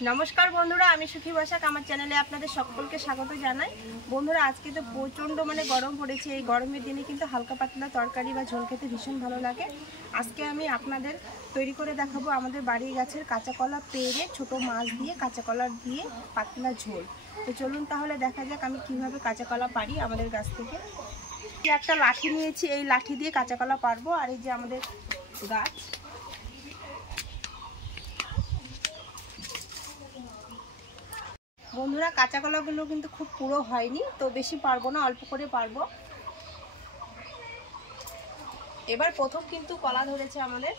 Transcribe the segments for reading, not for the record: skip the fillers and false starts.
नमस्कार बंधुरा आमी सुखी बसाक आमार चैनेले आपनादेर सकलके स्वागत जानाई। बंधुरा आजके तो प्रचंड माने गरम पड़ेछे। एई गरमेर दिने किन्तु हालका पातला तरकारी बा झोल खेते भीषण भालो लागे। आजके आमी आपनादेर तैरि करे देखाबो आमादेर बाड़िर गाछेर काँचा कला पेड़े छोटो माछ दिए काँचा कला दिए पातला झोल। तो चलुन ताहले देखा जाक आमी किभाबे काँचा कला पारी आमादेर गाछ थेके। एकटा लाठी नियेछि, एई लाठी दिए काँचा कला पारबो। आर एई जे आमादेर गाछ बंधुरा काँचा कलागुलो किन्तु खूब पुरो हयनि, तो बेशी पारबो ना, अल्प करे पारबो। एबार प्रथम किन्तु कला धरेছে আমাদের।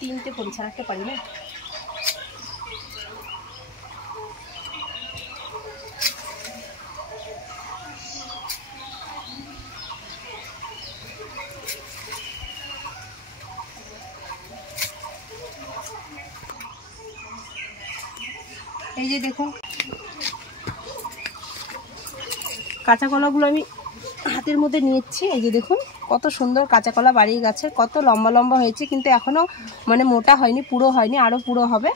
তিনটে পরিছা রাখতে পারি না। এই যে দেখুন কাঁচা কলাগুলো আমি হাতের মধ্যে নিয়েছি। এই যে দেখুন কত সুন্দর কাঁচা কলা বাড়ির গাছে, কত লম্বা লম্বা হয়েছে, কিন্তু এখনো মানে মোটা হয়নি, পুরো হয়নি, আরো পুরো হবে।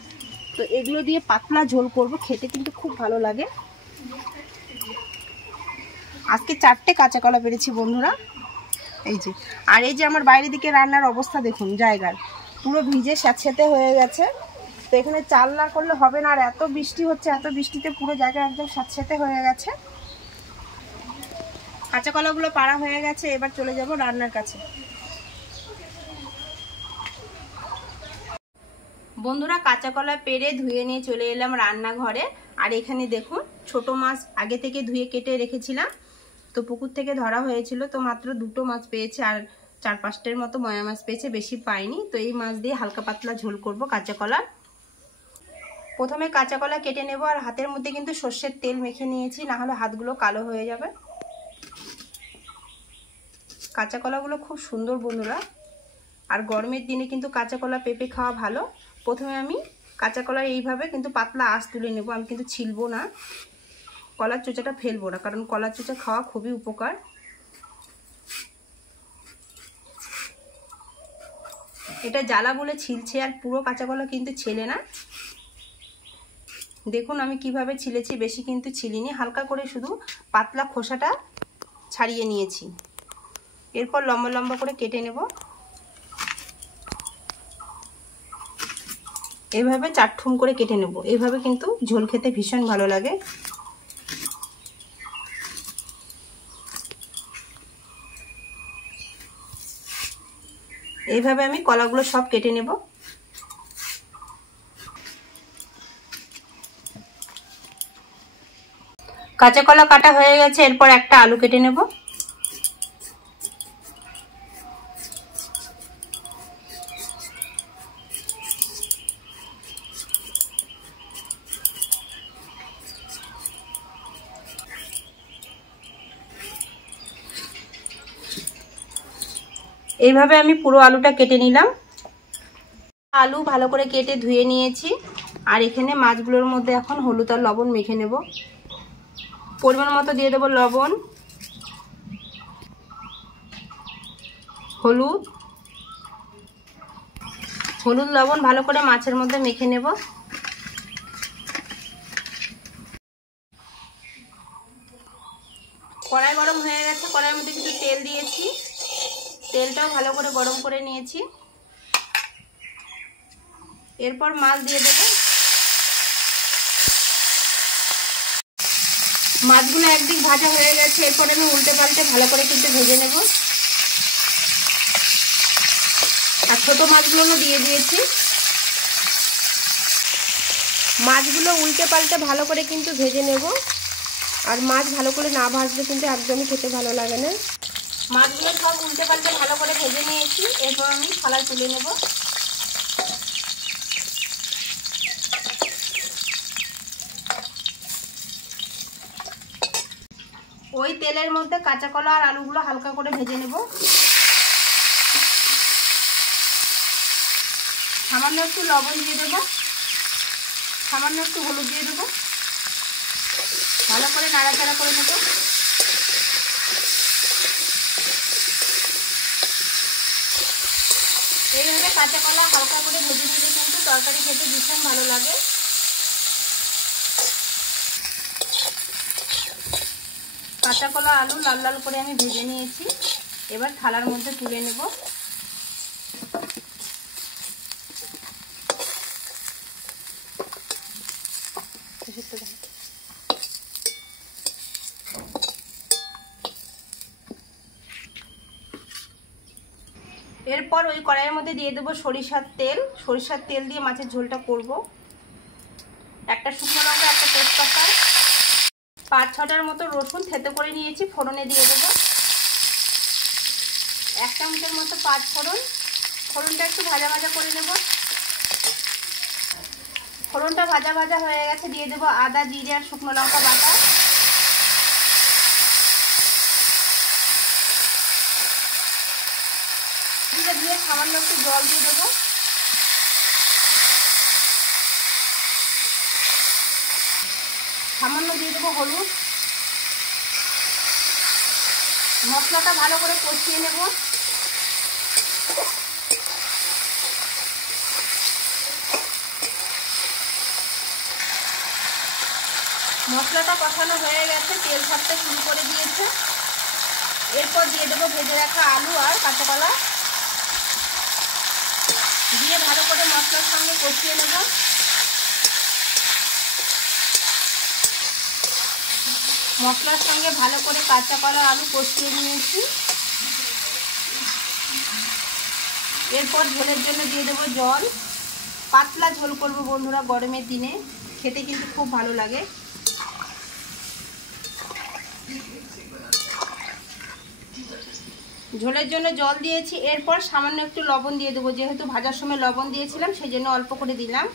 তো এগুলো দিয়ে পাতলা ঝোল করব, খেতে কিন্তু খুব ভালো লাগে। আজকে 4টে কাঁচা কলা পেরেছি বন্ধুরা। এই যে আর এই যে আমার বাইরের দিকে রান্নার অবস্থা দেখুন, জায়গার পুরো ভিজে স্যাঁতস্যাঁতে হয়ে গেছে। তো এখানে চাল না করলে হবে না, আর এত বৃষ্টি হচ্ছে, এত বৃষ্টিতে পুরো জায়গা একদম স্যাঁতস্যাঁতে হয়ে গেছে। কাঁচা কলাগুলো পাড়া হয়ে গেছে, এবার চলে যাব রান্নার কাছে। বন্ধুরা কাঁচা কলা পেড়ে ধুয়ে নিয়ে চলে এলাম রান্নাঘরে। আর এখানে দেখুন ছোট মাছ আগে থেকে ধুয়ে কেটে রেখেছিলাম। তো পুকুর থেকে ধরা হয়েছিল, তো মাত্র 2টো মাছ পেয়েছে, আর 4-5টার মতো ময়া মাছ পেয়েছে, বেশি পাইনি। তো এই মাছ দিয়ে হালকা পাতলা ঝোল করব কাঁচা কলার। প্রথমে কাঁচা কলা কেটে নেব, আর হাতের মধ্যে কিন্তু সর্ষের তেল মেখে নিয়েছি, না হলে হাতগুলো কালো হয়ে যাবে। কাঁচা কলাগুলো খুব সুন্দর বন্ধুরা, আর গরমের দিনে কিন্তু কাঁচা কলা পেঁপে খাওয়া ভালো। প্রথমে আমি কাঁচা কলা এইভাবে কিন্তু পাতলা আঁশ তুলে নেব, আমি কিন্তু ছিলবো না, কলার চোচাটা ফেলবো না, কারণ কলার চোচা খাওয়া খুবই উপকার। এটা জ্বালা বলে ছিলছে, আর পুরো কাঁচা কলা কিন্তু ছেলে না। দেখুন আমি কিভাবে ছিলেছি, বেশি কিন্তু ছিলিনি, হালকা করে শুধু পাতলা খোসাটা ছাড়িয়ে নিয়েছি। এরপর লম্বা লম্বা করে কেটে নেব, এইভাবে 4 ঠুম করে কেটে নেব। এইভাবে কিন্তু ঝোল খেতে ভীষণ ভালো লাগে। এইভাবে আমি কলাগুলো সব কেটে নেব। কাঁচা কলা কাটা হয়ে গেছে, এরপর একটা আলু কেটে নেব। এইভাবে আমি পুরো আলুটা কেটে নিলাম। আলু ভালো করে কেটে ধুয়ে নিয়েছি, আর এখানে মাছগুলোর মধ্যে এখন হলুদ আর লবণ মেখে নেব। পরিমাণ মতো দিয়ে দেব লবণ, হলুদ লবণ ভালো করে মাছের মধ্যে মেখে নেব। কড়াই গরম হয়ে গেছে, কড়াইয়ের মধ্যে কিছু তেল দিয়েছি, তেলটাও ভালো করে গরম করে নিয়েছি। এরপর মাছ দিয়ে দেব। মাছগুলো একদিক ভাজা হয়ে গেছে, এরপর আমি উল্টে পাল্টে ভালো করে কিন্তু ভেজে নেব। আর ছোট মাছগুলো দিয়ে দিয়েছি। মাছগুলো উল্টে পাল্টে ভালো করে কিন্তু ভেজে নেব, আর মাছ ভালো করে না ভাজলে কিন্তু একদমই খেতে ভালো লাগে না। মাছগুলো সব উল্টে পাল্টে ভালো করে ভেজে নিয়েছি, এরপর আমি থালায় তুলে নেব। ওই তেলের মধ্যে কাঁচা কলা আর আলুগুলো হালকা করে ভেজে নেব। সামান্য একটু লবণ দিয়ে দেব, সামান্য একটু হলুদ দিয়ে দেব, ভালো করে নাড়াচাড়া করে নেব। কাঁচা কলা হালকা করে ভেজে নিলে কিন্তু তরকারি খেতে ভীষণ ভালো লাগে। কাঁচা কলা আলু লাল লাল করে আমি ভেজে নিয়েছি। এবার থালার মধ্যে তুলে নেব। এরপর ওই কড়াইয়ের মধ্যে দিয়ে দেবো সরিষার তেল। সরিষার তেল দিয়ে মাছের ঝোলটা করব। একটা শুকনো লঙ্কা, একটা তেজপাতা, 5-6টার মতো রসুন থেতো করে নিয়েছি, ফোড়নে দিয়ে দেবো। 1 চামচের মতো 5 ফোড়ন। ফোড়নটা একটু ভাজা ভাজা করে নেব। ফোড়নটা ভাজা ভাজা হয়ে গেছে, দিয়ে দেবো আদা, জিরে আর শুকনো লঙ্কা বাটা। দিয়ে সামান্য একটু জল দিয়ে দেবো। সামান্য দিয়ে দেবো হলুদ। মশলাটা ভালো করে কষিয়ে নেব। মশলাটা কষানো হয়ে গেছে, তেল ছাড়তে শুরু করে দিয়েছে। এরপর দিয়ে দেবো ভেজে রাখা আলু আর কাঁচা কলা, দিয়ে ভালো করে মশলার সঙ্গে কষিয়ে নেব। মশলার সঙ্গে ভালো করে কাঁচা কলা আলু কষিয়ে নিয়েছি। এরপর ঝোলের জন্য দিয়ে দেবো জল। পাতলা ঝোল করব বন্ধুরা, গরমের দিনে খেতে কিন্তু খুব ভালো লাগে। ঝোলের জন্য জল দিয়েছি। এরপর সামান্য একটু লবণ দিয়ে দেবো, যেহেতু ভাজার সময় লবণ দিয়েছিলাম সেই জন্য অল্প করে দিলাম।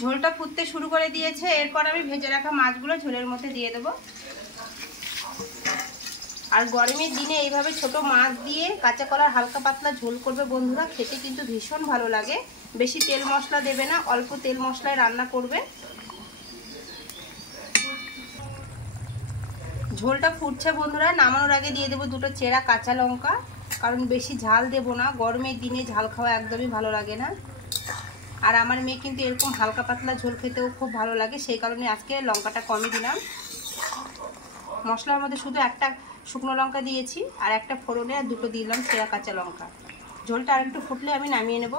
ঝোলটা ফুটতে শুরু করে দিয়েছে। এরপর আমি ভেজে রাখা মাছগুলো ঝোলের মধ্যে দিয়ে দেবো। আর গরমের দিনে এইভাবে ছোট মাছ দিয়ে কাঁচা কলার হালকা পাতলা ঝোল করবে বন্ধুরা, খেতে কিন্তু ভীষণ ভালো লাগে। বেশি তেল মশলা দেবে না, অল্প তেল মশলায় রান্না করবে। ঝোলটা ফুটছে বন্ধুরা, নামানোর আগে দিয়ে দেবো 2টো চেরা কাঁচা লঙ্কা, কারণ বেশি ঝাল দেব না। গরমের দিনে ঝাল খাওয়া একদমই ভালো লাগে না। আর আমার মেয়ে কিন্তু এরকম হালকা পাতলা ঝোল খেতেও খুব ভালো লাগে, সেই কারণে আজকে লঙ্কাটা কমই দিলাম। মশলার মধ্যে শুধু একটা শুকনো লঙ্কা দিয়েছি আর একটা ফোড়নে, আর 2টো দিলাম চেরা কাঁচা লঙ্কা। ঝোলটা আরেকটু ফুটলে আমি নামিয়ে নেব।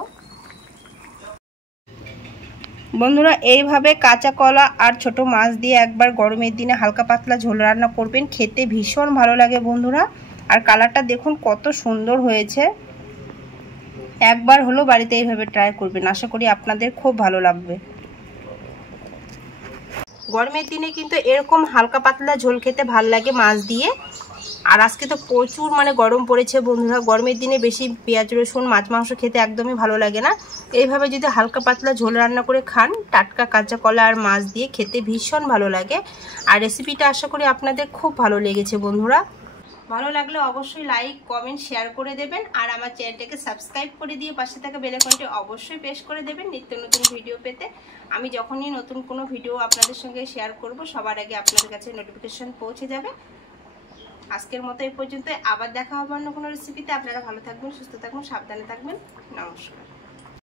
বন্ধুরা এইভাবে কাঁচা কলা আর ছোট মাছ দিয়ে একবার গরমের দিনে হালকা পাতলা ঝোল রান্না করবেন, খেতে ভীষণ ভালো লাগে বন্ধুরা। আর কালারটা দেখুন কত সুন্দর হয়েছে। একবার হলো বাড়িতে এইভাবে ট্রাই করবেন, আশা করি আপনাদের খুব ভালো লাগবে। গরমের দিনে কিন্তু এরকম হালকা পাতলা ঝোল খেতে ভালো লাগে মাছ দিয়ে। আর আজকে তো প্রচুর গরম পড়েছে বন্ধুরা, গরমের দিনে বেশি পেঁয়াজ রসুন মাছ মাংস খেতে একদমই ভালো লাগে না। এইভাবে যদি হালকা পাতলা ঝোল রান্না করে খান, টাটকা কাঁচা কলা আর মাছ দিয়ে, খেতে ভীষণ ভালো লাগে। আর রেসিপিটা আশা করি আপনাদের খুব ভালো লেগেছে বন্ধুরা। ভালো লাগলে অবশ্যই লাইক কমেন্ট শেয়ার করে দেবেন। আর আমার চ্যানেলটাকে সাবস্ক্রাইব করে দিয়ে পাশে থাকা বেল আইকনটি অবশ্যই প্রেস করে দেবেন নিত্য নতুন ভিডিও পেতে। আমি যখনই নতুন কোনো ভিডিও আপনাদের সঙ্গে শেয়ার করব, সবার আগে আপনাদের কাছে নোটিফিকেশন পৌঁছে যাবে। আজকের মতো এই পর্যন্ত, আবার দেখা হবে অন্য কোনো রেসিপিতে। আপনারা ভালো থাকবেন, সুস্থ থাকবেন, সাবধানে থাকবেন। নমস্কার।